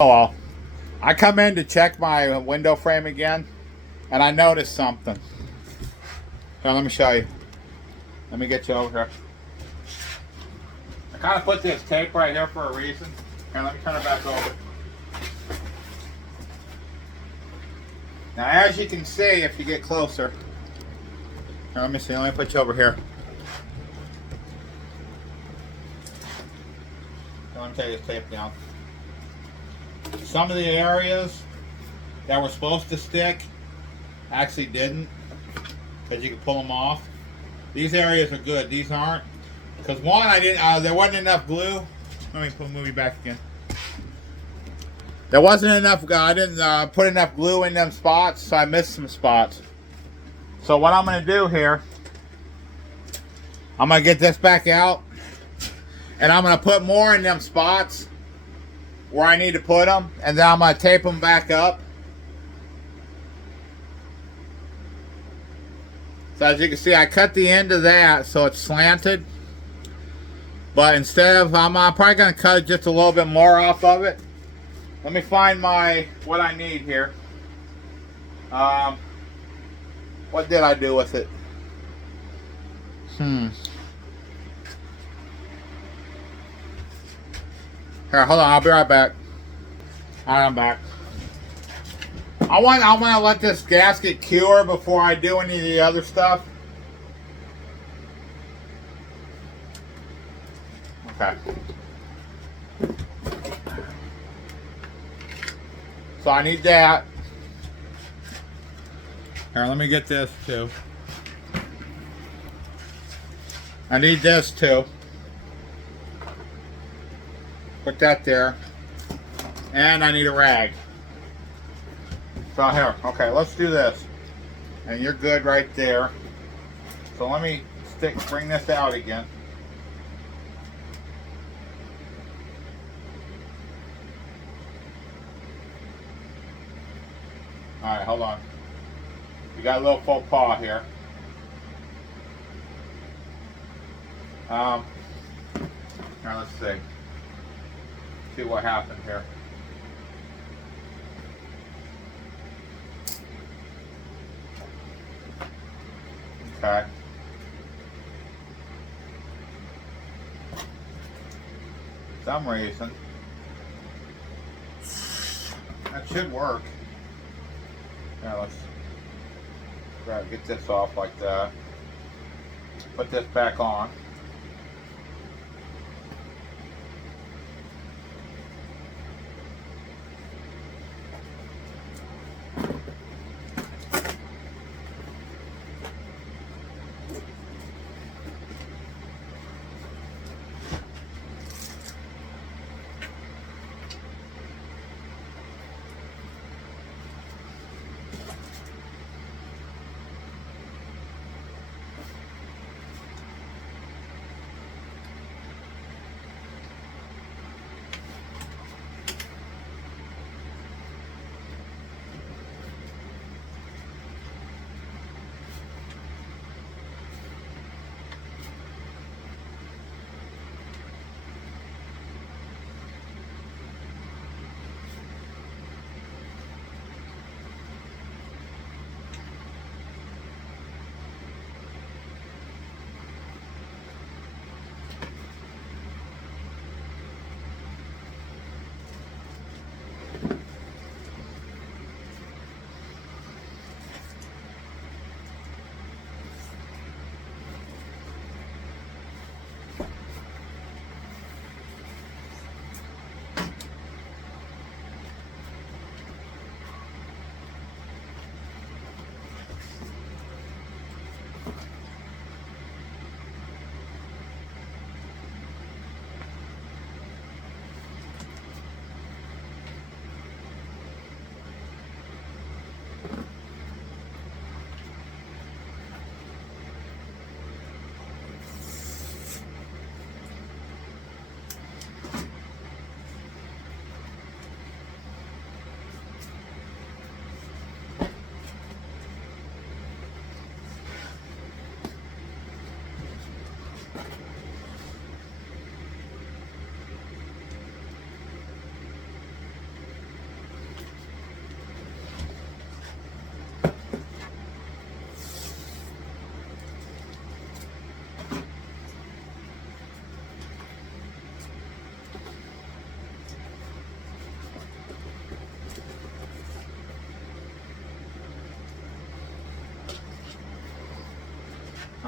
Oh well, I come in to check my window frame again, and I noticed something. Here, let me show you. Let me get you over here. I kind of put this tape right here for a reason. Here, let me turn it back over. Now, as you can see, if you get closer, here, let me see. Let me put you over here. Here, let me take this tape down. Some of the areas that were supposed to stick actually didn't, because you can pull them off. These areas are good. These aren't, because one, I didn't. There wasn't enough glue. Let me put movie back again. There wasn't enough. I didn't put enough glue in them spots, so I missed some spots. So what I'm going to do here, I'm going to get this back out, and I'm going to put more in them spots where I need to put them, and then I'm going to tape them back up. So as you can see, I cut the end of that so it's slanted. But instead of, I'm probably going to cut just a little bit more off of it. Let me find what I need here. What did I do with it? Here, hold on, I'll be right back. Alright, I'm back. I want to let this gasket cure before I do any of the other stuff. Okay. So I need that. Here, let me get this too. I need this too. Put that there. And I need a rag. So here, okay, let's do this. And you're good right there. So let me bring this out again. Alright, hold on. We got a little faux pas here. Now let's see. See what happened here. Okay. Some reason. That should work. Now let's try to get this off like that. Put this back on.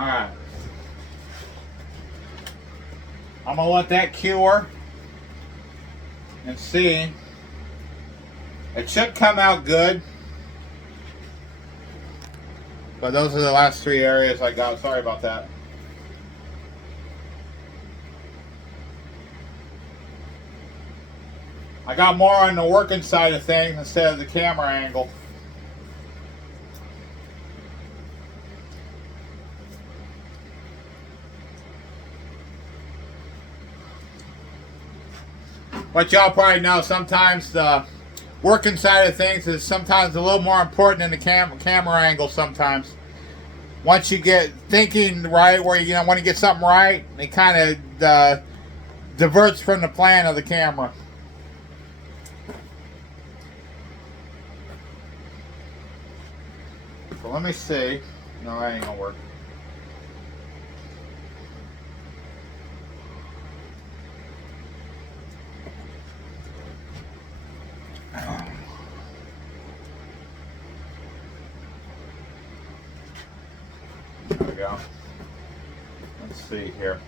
Alright. I'm going to let that cure and see. It should come out good. But those are the last 3 areas I got. Sorry about that. I got more on the working side of things instead of the camera angle. But y'all probably know sometimes the working side of things is sometimes a little more important than the camera angle sometimes. Once you get thinking right, where you want to get something right, it kind of diverts from the plan of the camera. So let me see. No, that ain't gonna work. There we go. Let's see here.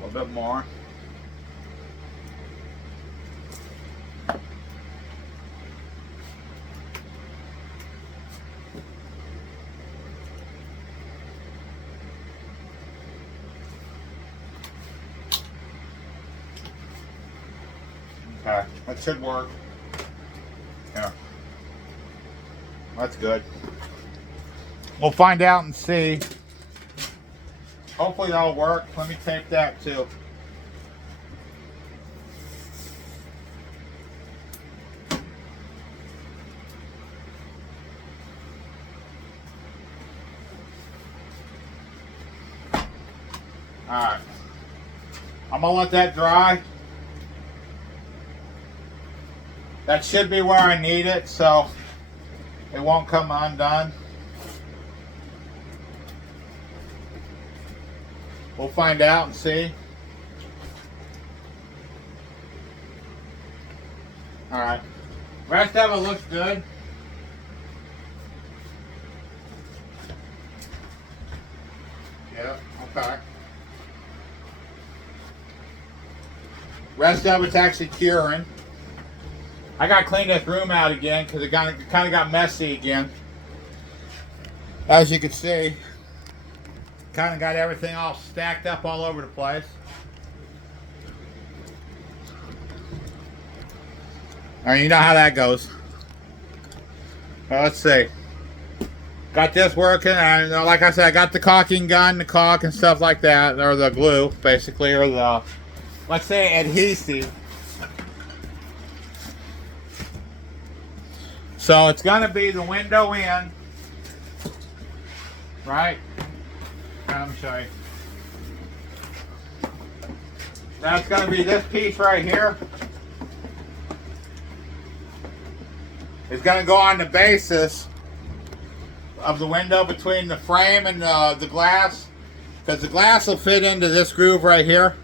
A little bit more. Okay, that should work. Yeah, that's good. We'll find out and see. Hopefully that'll work. Let me tape that too. Alright. I'm gonna let that dry. That should be where I need it, so it won't come undone. We'll find out and see. Alright. Rest of it looks good. Yeah, okay. Rest of it's actually curing. I got to clean this room out again because it kind of got messy again. As you can see. Kind of got everything all stacked up all over the place. Alright, you know how that goes. Well, let's see. Got this working, and like I said, I got the caulking gun, the caulk and stuff like that, or the glue, basically, or the, let's say, adhesive. So it's going to be the window in, right? Let me show you. That's going to be this piece right here. It's going to go on the basis of the window between the frame and the glass, because the glass will fit into this groove right here,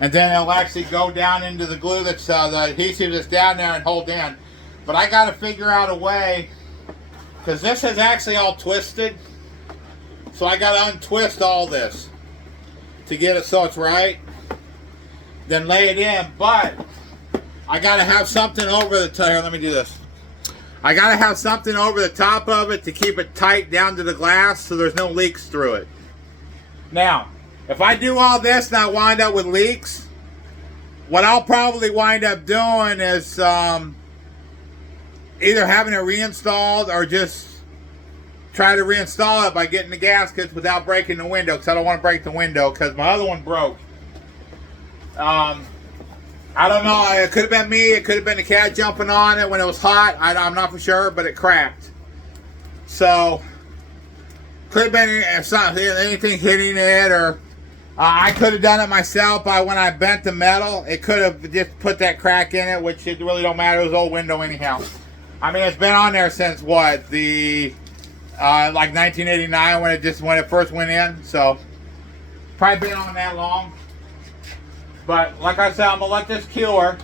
and then it'll actually go down into the glue that's the adhesive that's down there and hold in. But I got to figure out a way, because this is actually all twisted. So I got to untwist all this to get it so it's right. Then lay it in. But I got to have something over the top. Here, let me do this. I got to have something over the top of it to keep it tight down to the glass so there's no leaks through it. Now, if I do all this and I wind up with leaks, what I'll probably wind up doing is either having it reinstalled or just try to reinstall it by getting the gaskets without breaking the window, because I don't want to break the window because my other one broke. I don't know. It could have been me. It could have been the cat jumping on it when it was hot. I'm not for sure, but it cracked. So Could have been anything hitting it, or I could have done it myself by when I bent the metal. It could have just put that crack in it, which it really don't matter. It was an old window anyhow. I mean, it's been on there since what, the like 1989 when it first went in. So probably been on that long. But like I said, I'm gonna let this cure.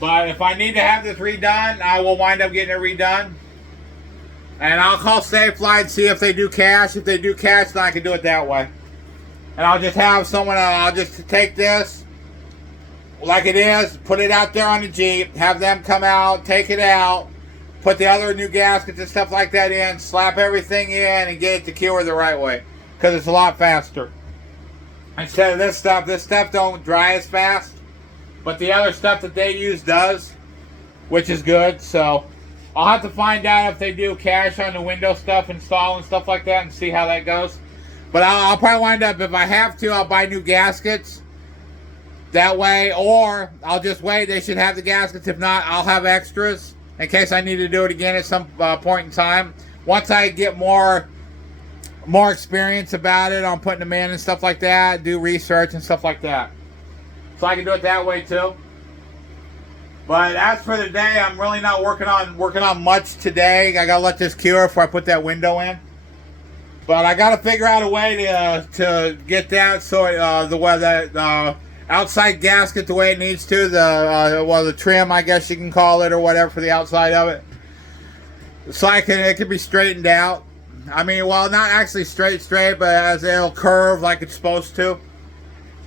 But if I need to have this redone, I will wind up getting it redone. And I'll call Safelight and see if they do cash. If they do cash, then I can do it that way. And I'll just have someone, I'll just take this like it is, put it out there on the Jeep, have them come out, take it out, put the other new gaskets and stuff like that in, slap everything in, and get it to cure the right way. Because it's a lot faster. Instead of this stuff don't dry as fast. But the other stuff that they use does, which is good. So I'll have to find out if they do cash on the window stuff, install and stuff like that, and see how that goes. But I'll probably wind up, if I have to, I'll buy new gaskets. That way, or I'll just wait. They should have the gaskets. If not, I'll have extras in case I need to do it again at some point in time. Once I get more experience about it on putting them in and stuff like that, do research and stuff like that. So I can do it that way too. But as for the day, I'm really not working on much today. I gotta let this cure before I put that window in. But I gotta figure out a way to get that so the way that outside gasket the way it needs to, the trim, I guess you can call it, or whatever, for the outside of it, so it can be straightened out. I mean, well, not actually straight, but as it'll curve like it's supposed to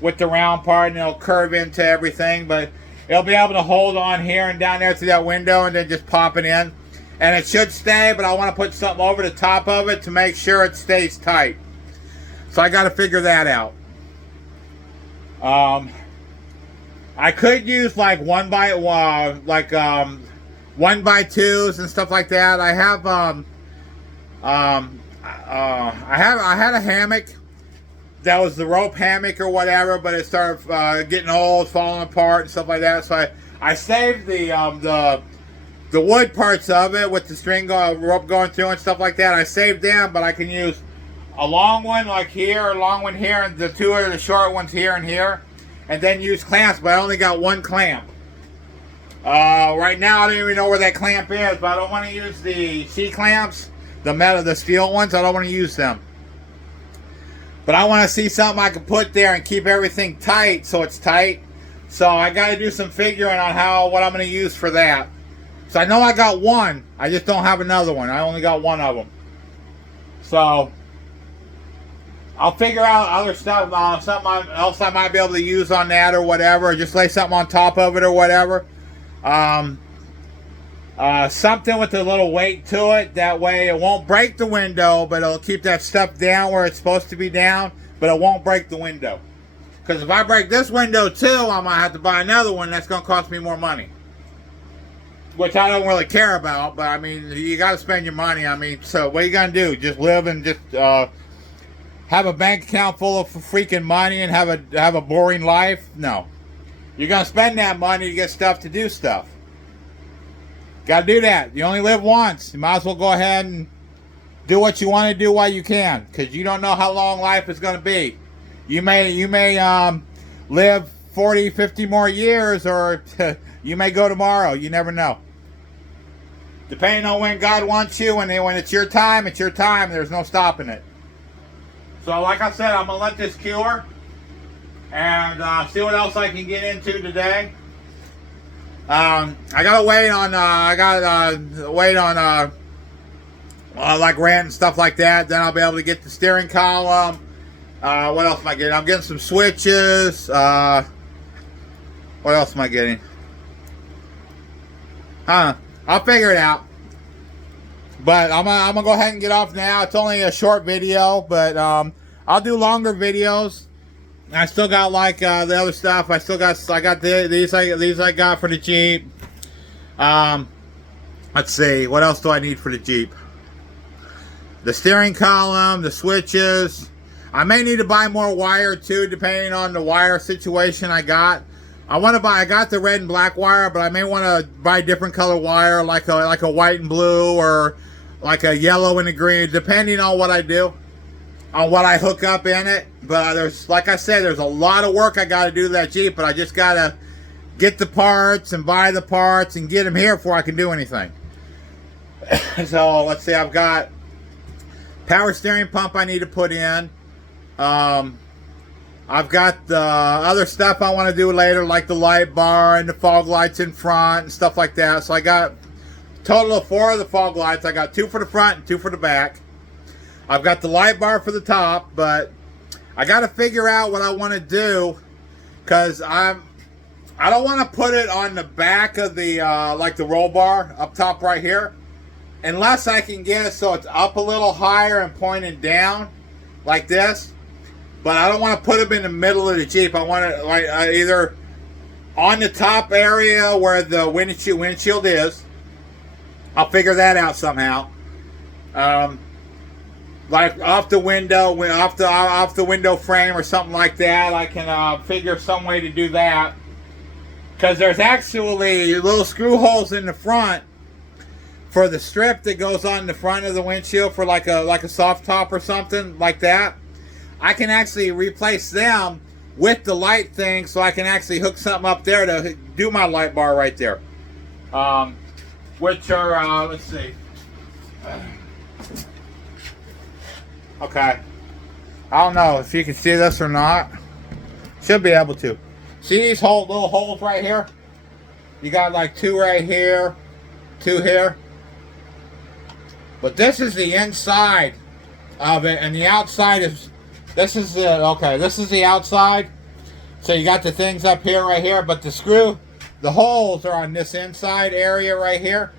with the round part, and it'll curve into everything, but it'll be able to hold on here and down there through that window and then just pop it in. And it should stay, but I want to put something over the top of it to make sure it stays tight. So I got to figure that out. I could use like 1x2s and stuff like that. I have I had a hammock that was the rope hammock or whatever, but it started getting old, falling apart and stuff like that. So I saved the wood parts of it with the string rope going through and stuff like that. I saved them, but I can use a long one like here, a long one here, and the two of the short ones here and here, and then use clamps. But I only got one clamp. Right now, I don't even know where that clamp is, but I don't want to use the C-clamps, the steel ones. I don't want to use them. But I want to see something I can put there and keep everything tight so it's tight. So I got to do some figuring on what I'm going to use for that. So I know I got one. I just don't have another one. I only got one of them. So I'll figure out other stuff, something else I might be able to use on that or whatever. Or just lay something on top of it or whatever. Something with a little weight to it. That way it won't break the window, but it'll keep that stuff down where it's supposed to be down, but it won't break the window. Because if I break this window too, I might have to buy another one. That's going to cost me more money. Which I don't really care about, but I mean, you got to spend your money. I mean, so what are you going to do? Just live and just have a bank account full of freaking money and have a boring life? No. You're going to spend that money to get stuff to do stuff. Got to do that. You only live once. You might as well go ahead and do what you want to do while you can, because you don't know how long life is going to be. You may live 40, 50 more years, or you may go tomorrow. You never know. Depending on when God wants you, when it's your time, it's your time. There's no stopping it. So like I said, I'm going to let this cure and see what else I can get into today. I gotta wait on like rent and stuff like that. Then I'll be able to get the steering column. What else am I getting? I'm getting some switches. What else am I getting? I'll figure it out. But I'm gonna go ahead and get off now. It's only a short video, but I'll do longer videos. I still got like the other stuff. I got these I got for the Jeep. Let's see, what else do I need for the Jeep? The steering column, the switches. I may need to buy more wire too, depending on the wire situation I got. I got the red and black wire, but I may want to buy different color wire, like a white and blue, or like a yellow and a green, depending on what I do, on what I hook up in it. But there's, like I said, there's a lot of work I got to do to that Jeep, but I just got to get the parts and buy the parts and get them here before I can do anything. So let's see, I've got power steering pump I need to put in. I've got the other stuff I want to do later, like the light bar and the fog lights in front and stuff like that. So I got a total of 4 of the fog lights. I got 2 for the front and 2 for the back. I've got the light bar for the top, but I got to figure out what I want to do, because I don't want to put it on the back of the like the roll bar up top right here, unless I can get it so it's up a little higher and pointing down like this. But I don't want to put them in the middle of the Jeep. I want it like either on the top area where the windshield is. I'll figure that out somehow. Like off the window, off the window frame or something like that. I can figure some way to do that. Because there's actually little screw holes in the front for the strip that goes on the front of the windshield for like a soft top or something like that. I can actually replace them with the light thing, so I can actually hook something up there to do my light bar right there. Which are, let's see. Okay. I don't know if you can see this or not. Should be able to. See these little holes right here? You got like 2 right here, 2 here. But this is the inside of it, and the outside is... This is the outside. So you got the things up here, right here, but the holes are on this inside area right here.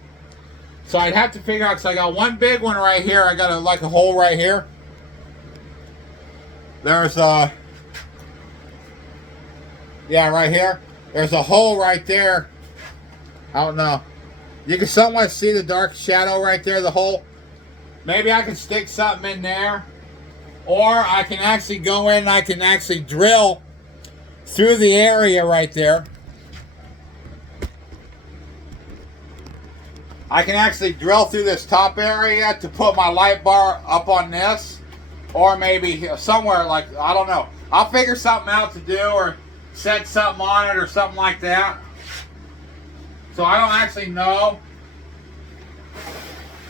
So I'd have to figure out, because I got one big one right here. I got like a hole right here. There's right here. There's a hole right there. I don't know. You can somewhat see the dark shadow right there, the hole. Maybe I can stick something in there. Or I can actually go in and I can actually drill through the area right there. I can actually drill through this top area to put my light bar up on this. Or maybe somewhere like, I don't know. I'll figure something out to do, or set something on it or something like that. So I don't actually know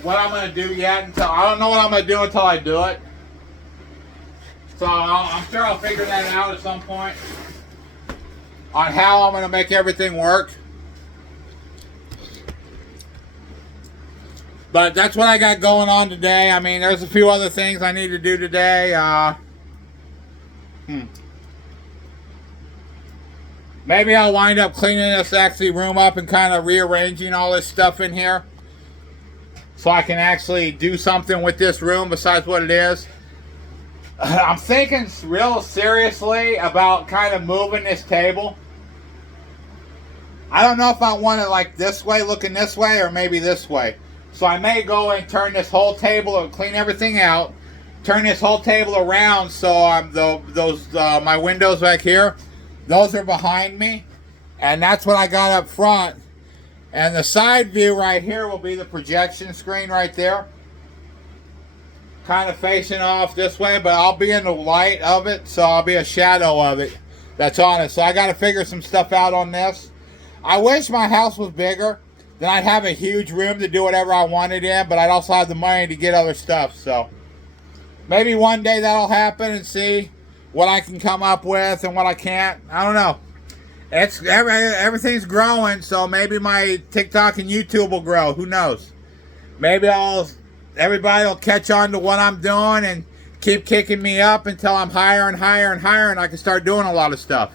what I'm going to do yet. I don't know what I'm going to do until I do it. So I'm sure I'll figure that out at some point on how I'm going to make everything work. But that's what I got going on today. I mean, there's a few other things I need to do today. Maybe I'll wind up cleaning this room up and kind of rearranging all this stuff in here, so I can actually do something with this room besides what it is. I'm thinking real seriously about kind of moving this table. I don't know if I want it like this way, looking this way, or maybe this way. So I may go and turn this whole table and clean everything out. Turn this whole table around so my windows back here, those are behind me. And that's what I got up front. And the side view right here will be the projection screen right there. Kind of facing off this way, but I'll be in the light of it, so I'll be a shadow of it that's on it. So I got to figure some stuff out on this. I wish my house was bigger, then I'd have a huge room to do whatever I wanted in, but I'd also have the money to get other stuff. So maybe one day that'll happen, and see what I can come up with and what I can't. I don't know. Everything's growing, so maybe my TikTok and YouTube will grow. Who knows? Maybe everybody will catch on to what I'm doing and keep kicking me up until I'm higher and higher and higher, and I can start doing a lot of stuff.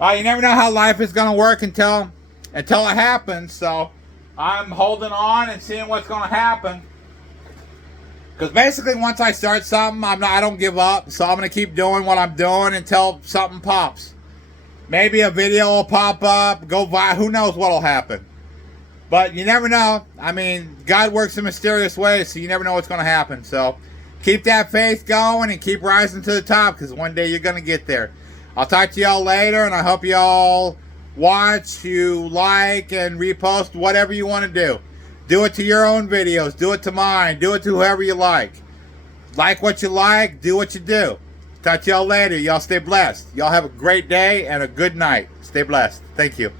You never know how life is going to work until it happens. So I'm holding on and seeing what's going to happen. Because basically, once I start something, I don't give up. So I'm going to keep doing what I'm doing until something pops. Maybe a video will pop up, go by. Who knows what will happen? But you never know. I mean, God works in mysterious ways, so you never know what's going to happen. So keep that faith going and keep rising to the top, because one day you're going to get there. I'll talk to y'all later, and I hope y'all watch, you like, and repost, whatever you want to do. Do it to your own videos. Do it to mine. Do it to whoever you like. Like what you like. Do what you do. Talk to y'all later. Y'all stay blessed. Y'all have a great day and a good night. Stay blessed. Thank you.